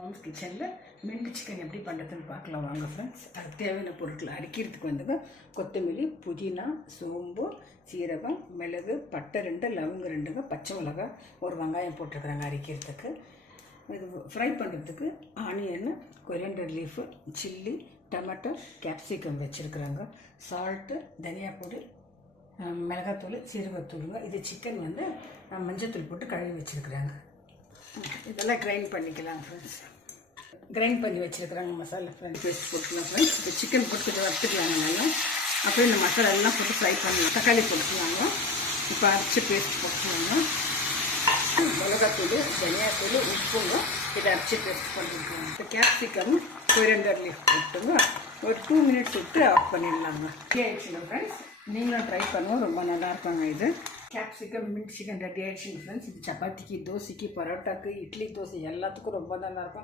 Moms கிச்சனில் mint chicken எப்படி பண்ணுறதுன்னு பார்க்கலாம் வாங்க ஃப்ரெண்ட்ஸ். அதுக்கு தேவையான பொருட்கள் அரைக்கிறதுக்கு வந்துங்க கொத்தமல்லி, புதினா, சோம்பு, சீரகம், மிளகு, பட்டை 2, லவங்க 2, பச்சை மிளகாய், ஒரு வெங்காயம் போட்டிருக்குறாங்க அரைக்கிறதுக்கு. இது ஃப்ரை பண்ணுறதுக்கு onion, coriander leaf, chilli, tomato, capsicum வச்சுருக்குறாங்க, சால்ட்டு, தனியா பொடி, மிளகாத்தூள், சீரகத்தூளுங்க. இது சிக்கன் வந்து மஞ்சத்தூள் போட்டு கழுவி வச்சுருக்குறாங்க. இதெல்லாம் கிரைண்ட் பண்ணிக்கலாம் ஃப்ரெண்ட்ஸ். கிரைண்ட் பண்ணி வச்சுருக்குறாங்க மசாலா ஃப்ரெண்ட்ஸ். பேஸ்ட் போட்டுக்கலாம் ஃப்ரெண்ட்ஸ். இப்போ சிக்கன் போட்டு வறுத்துக்கலாங்க நல்லா. அப்புறம் இந்த மசாலா எல்லாம் போட்டு ஃப்ரை பண்ணலாம். தக்காளி போட்டுக்கலாங்க. இப்போ அரைச்சி பேஸ்ட் போட்டுக்கலாங்க. மிளகாத்தூள், தனியாத்தூள், உப்புங்க. இதை அரைச்சி பேஸ்ட் பண்ணிருக்காங்க. இப்போ கேப்சிகம், கொரியண்டர் லீஃப் போட்டுங்க ஒரு 2 மினிட்ஸ் விட்டு ஆஃப் பண்ணிடலாங்க. ரெடி ஆயிடுச்சுங்க ஃப்ரெண்ட்ஸ். நீங்களும் ட்ரை பண்ணுவோம், ரொம்ப நல்லா இருப்பாங்க. இது கேப்சிகம் மின்ட் சிக்கன் ரெடி ஆயிடுச்சுங்க ஃப்ரெண்ட்ஸ். இது சப்பாத்திக்கு, தோசைக்கு, பரோட்டாக்கு, இட்லி, தோசை எல்லாத்துக்கும் ரொம்ப நல்லா இருக்கும்.